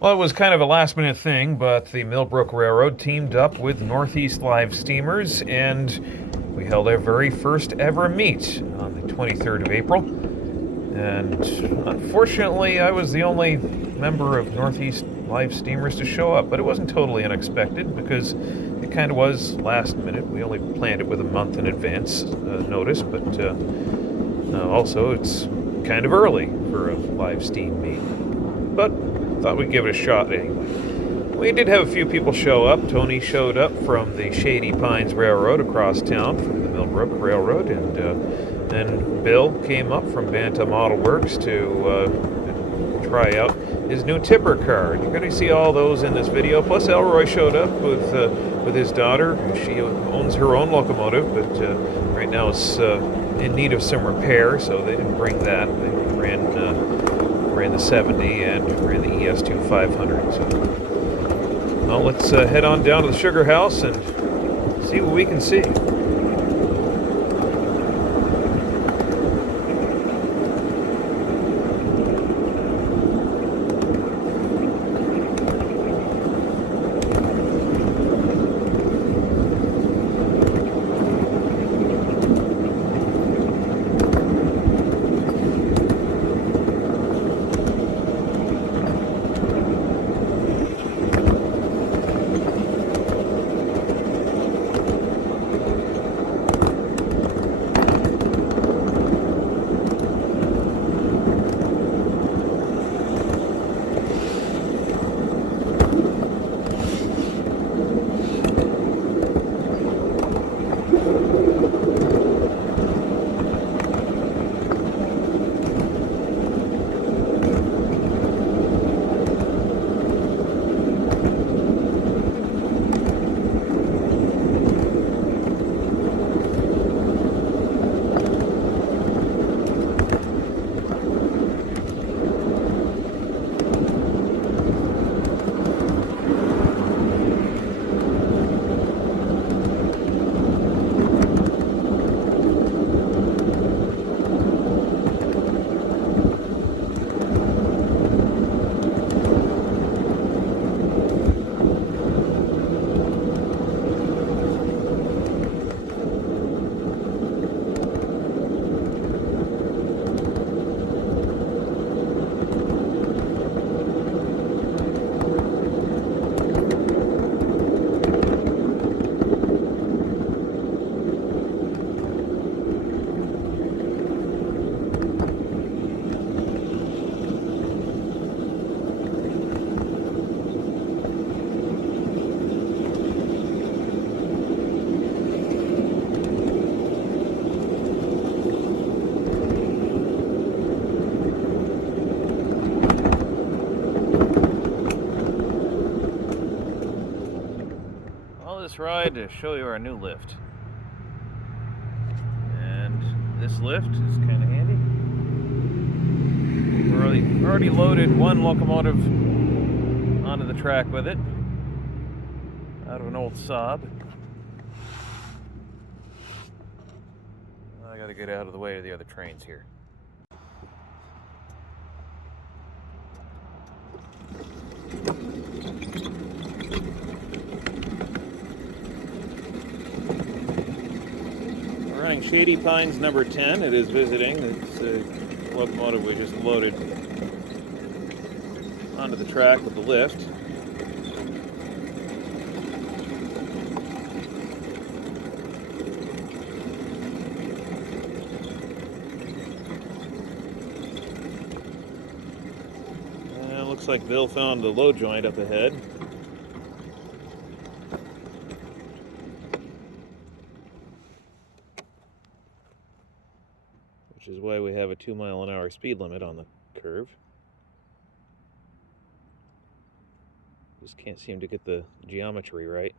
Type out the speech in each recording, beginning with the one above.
Well, it was kind of a last minute thing, but the Mill Brook Railroad teamed up with Northeast Live Steamers, and we held our very first ever meet on the 23rd of April. And unfortunately, I was the only member of Northeast Live Steamers to show up, but it wasn't totally unexpected because it kind of was last minute. We only planned it with a month in advance notice, but also it's kind of early for a live steam meet. But thought we'd give it a shot anyway. We did have a few people show up. Tony showed up from the Shady Pines Railroad across town from the Mill Brook Railroad, and then Bill came up from Banta Model Works to try out his new tipper car. You're going to see all those in this video. Plus, Elroy showed up with his daughter. She owns her own locomotive, but right now it's in need of some repair, so they didn't bring that. They ran the 70 and ran the ES2 500. So, well, let's head on down to the sugar house and see what we can see. This ride to show you our new lift. And this lift is kind of handy. We've already loaded one locomotive onto the track with it out of an old Saab. I gotta get out of the way of the other trains here. Running Shady Pines number 10. It is visiting. It's a locomotive we just loaded onto the track with the lift. And looks like Bill found the load joint up ahead. Which is why we have a 2-mile-an-hour speed limit on the curve. Just can't seem to get the geometry right.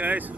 guys.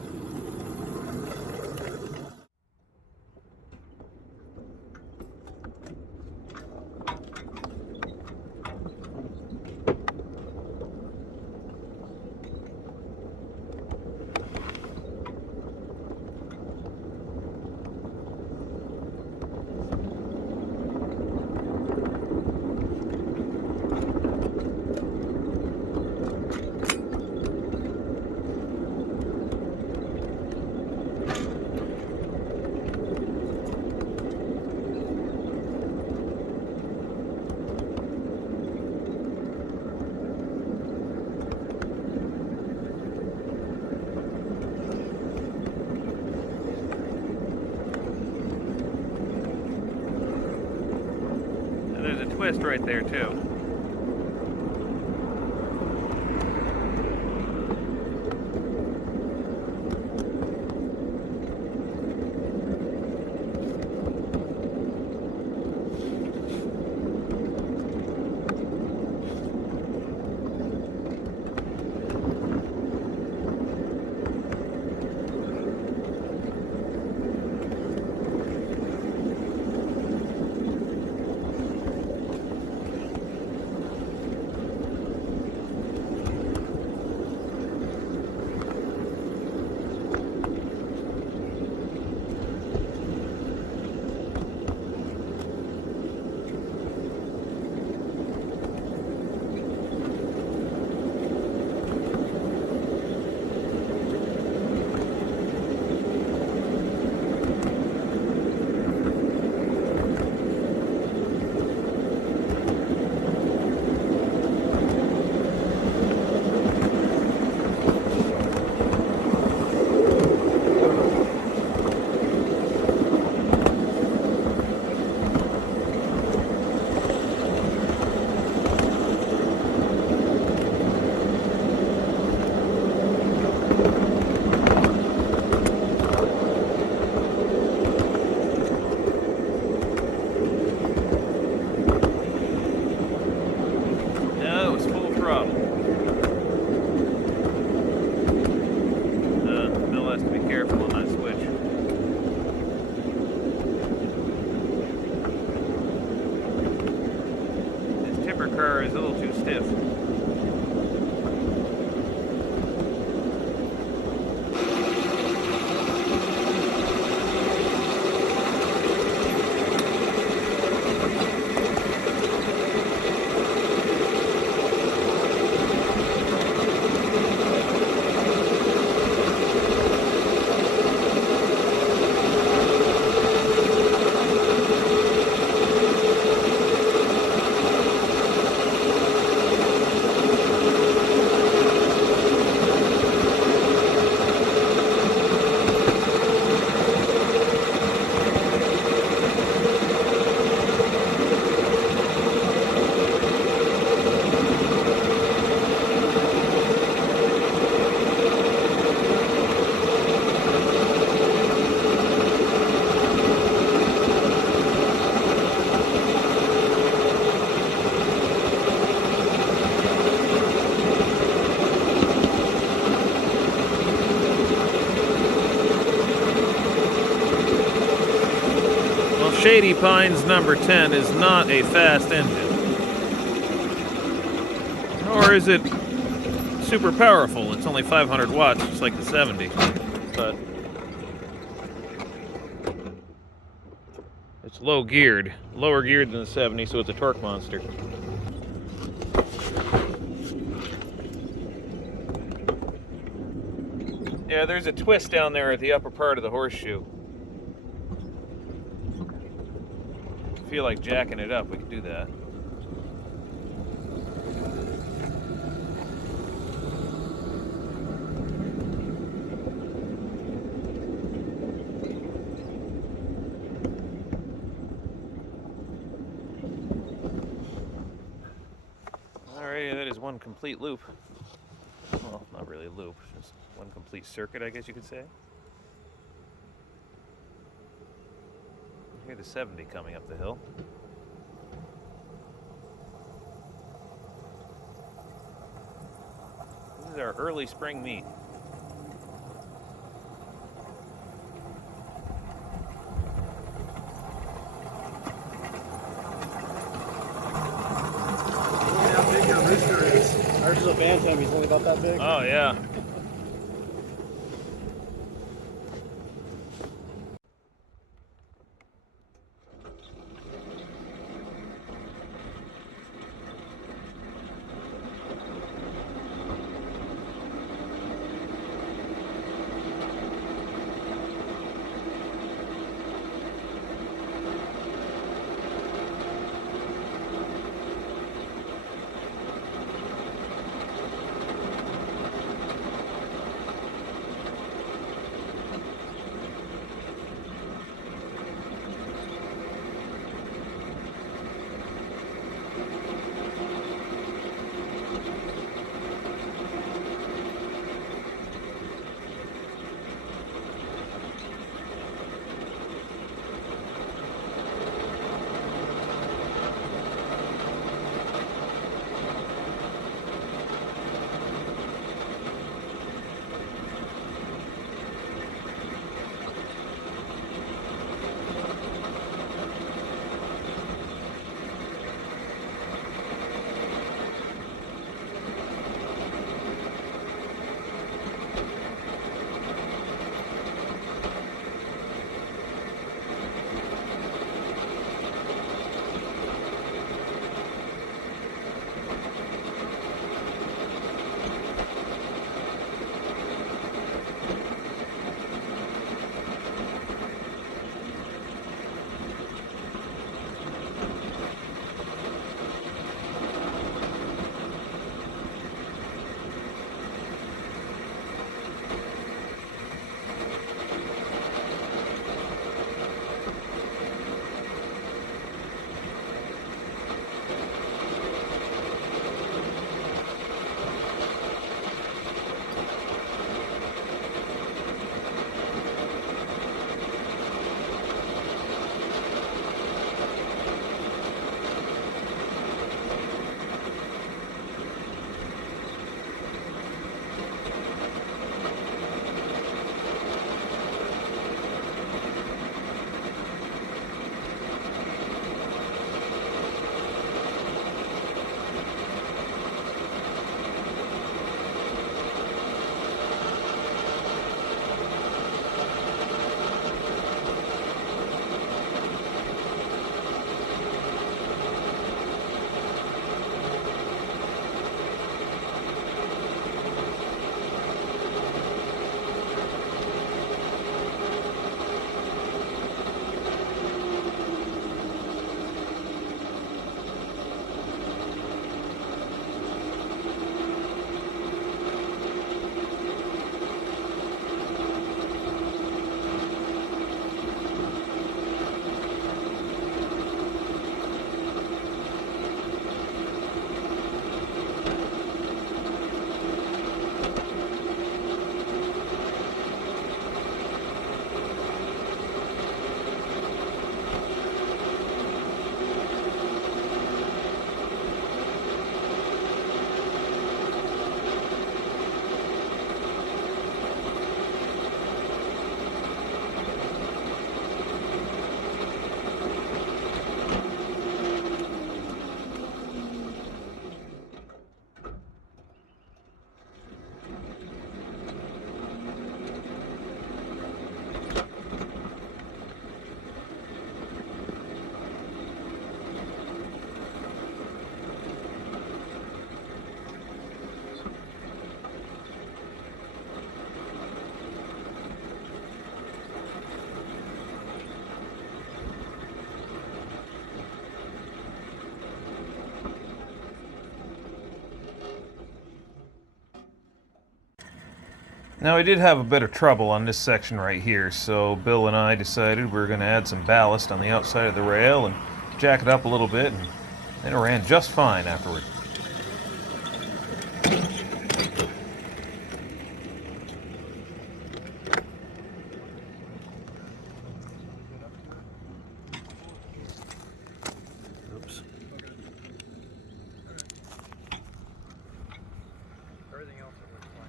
There's a twist right there too. Car is a little too stiff. Shady Pines number 10 is not a fast engine. Nor is it super powerful. It's only 500 watts, just like the 70. But it's low geared. Lower geared than the 70, so it's a torque monster. Yeah, there's a twist down there at the upper part of the horseshoe. Feel like jacking it up, we could do that. Alrighty, that is one complete loop. Well, not really a loop, just one complete circuit, I guess you could say. I hear the 70 coming up the hill. This is our early spring meet. is a bantam. He's only about that big. Oh, yeah. Now, we did have a bit of trouble on this section right here, so Bill and I decided we were going to add some ballast on the outside of the rail and jack it up a little bit, and it ran just fine afterward. Oops. Everything else works fine.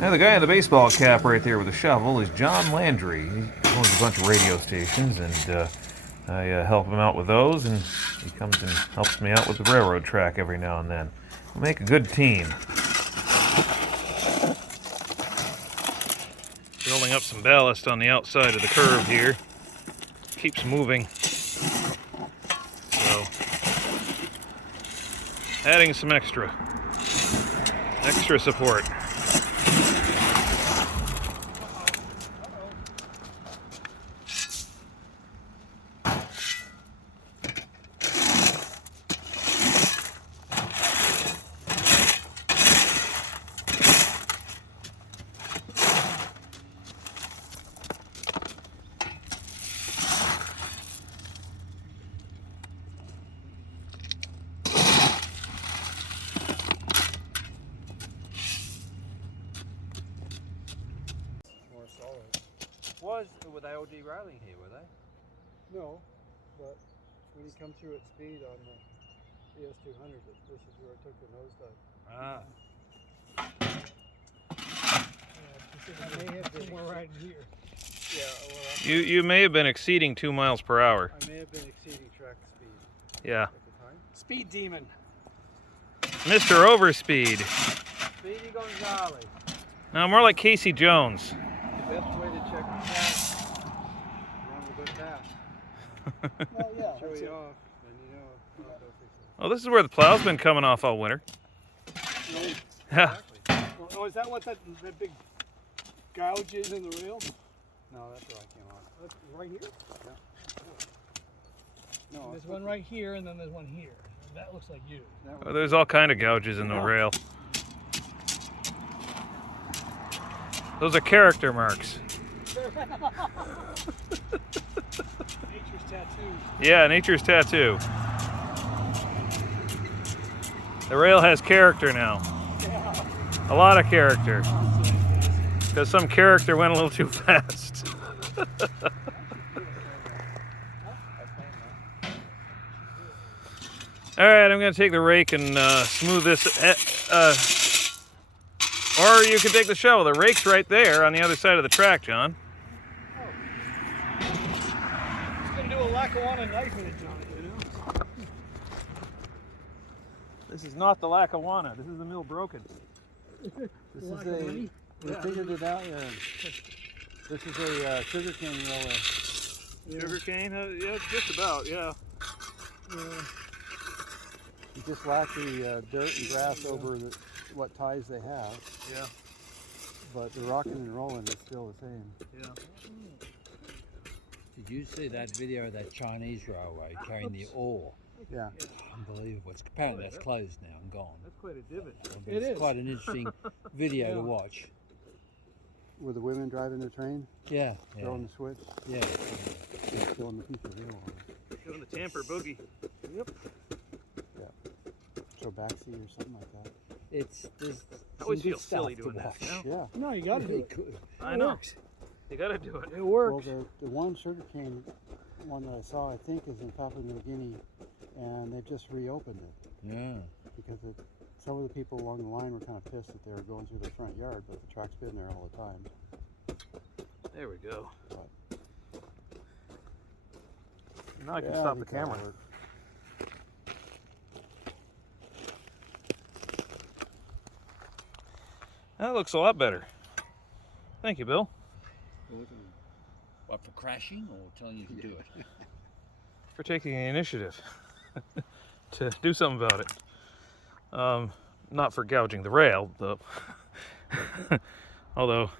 Now, the guy in the baseball cap right there with the shovel is John Landry. He owns a bunch of radio stations, and I help him out with those, and he comes and helps me out with the railroad track every now and then. We make a good team. Building up some ballast on the outside of the curve here. Keeps moving. So, adding some extra support. More solid. Were they all derailing here, were they? No, but when you come through at speed on the ES200, this is where I took the nosedive. Ah. I may have been more right in here. Yeah, well, You may have been exceeding 2 miles per hour. I may have been exceeding track speed Yeah. at the time. Speed demon. Mr. Overspeed. Speedy Gonzales. No, more like Casey Jones. The best way to check the track, run a bit fast. Well, yeah. Show you off, and you know, I'll go fix it. Oh, this is where the plow's been coming off all winter. No, Yeah. exactly. Oh, is that what that big gouge is in the rail? No, that's where I came on. That's right here? Yeah. No, There's one right here, and then there's one here. That looks like you. Oh, there's all kind of gouges in the rail. Those are character marks. Nature's tattoo. Yeah, nature's tattoo. The rail has character now. A lot of character. Because some character went a little too fast. All right, I'm going to take the rake and smooth this. Or you can take the shovel. The rake's right there on the other side of the track, John. It's gonna do a Lackawanna knife in it, Johnny. You know. This is not the Lackawanna. This is the Mill Broken. This is a, we figured it out, this is a sugarcane roller. Sugar cane? Yeah, just about, yeah. You just lack the dirt and grass over what ties they have, Yeah, but the rocking and rolling is still the same. yeah. Did you see that video of that Chinese railway carrying the ore? Yeah. Unbelievable. Apparently that's closed now and gone. That's quite a divot. It's quite an interesting video to watch. Were the women driving the train, Yeah. throwing the switch, Yeah. throwing the piece of rail on it? Doing the tamper boogie. Yep. Yeah. So backseat or something like that. There's I always some good feel silly stuff to doing that, watch. you know? Yeah. No, you gotta do Really it. good. I know. You gotta do it. It Well, works. the one sugarcane one that I saw, I think, is in Papua New Guinea, and they've just reopened it Yeah. because some of the people along the line were kind of pissed that they were going through their front yard, but the track's been there all the time. There we go. But, Now I can yeah, stop the think that'll camera. work. That looks a lot better. Thank you, Bill, What, for crashing or telling you to do it? for taking the initiative to do something about it. Not for gouging the rail, though. Although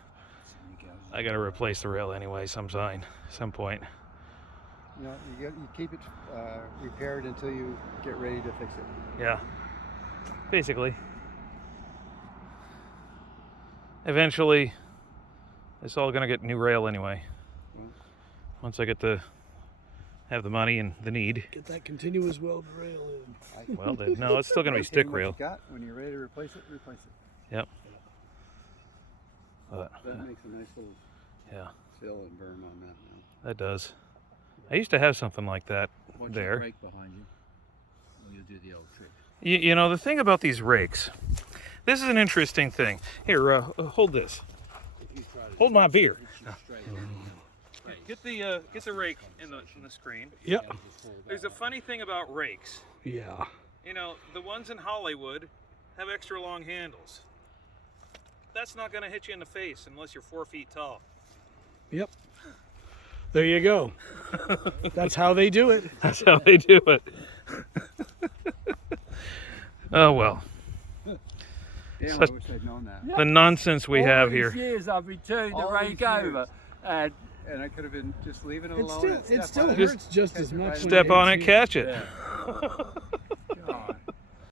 I got to replace the rail anyway, some point. You know, you keep it repaired until you get ready to fix it. Yeah, basically. Eventually, it's all gonna get new rail anyway. Once I get have the money and the need. Get that continuous weld rail in. Well, no, it's still gonna be stick What you rail. got, when you're ready to replace it, replace it. Yep. But, That makes a nice little yeah, fill and berm on that now. that does. I used to have something like that Watch there. the brake behind you. Or you'll do the old trick. You know, the thing about these rakes, this is an interesting thing. Here, hold this. If you try to Hold my beer. hit you straight on. Get the rake in the screen. Yep. There's a funny thing about rakes. Yeah. You know, the ones in Hollywood have extra long handles. That's not going to hit you in the face unless you're 4 feet tall. Yep. There you go. That's how they do it. That's how they do it. Oh well. Damn, Such- I wish I'd known that. The nonsense we have All these here. years I've been turning the All rake these years. over, and And I could have been just leaving it It alone. still, and it step still on hurts just as much. when Step it on hits it, you. catch it. yeah. God.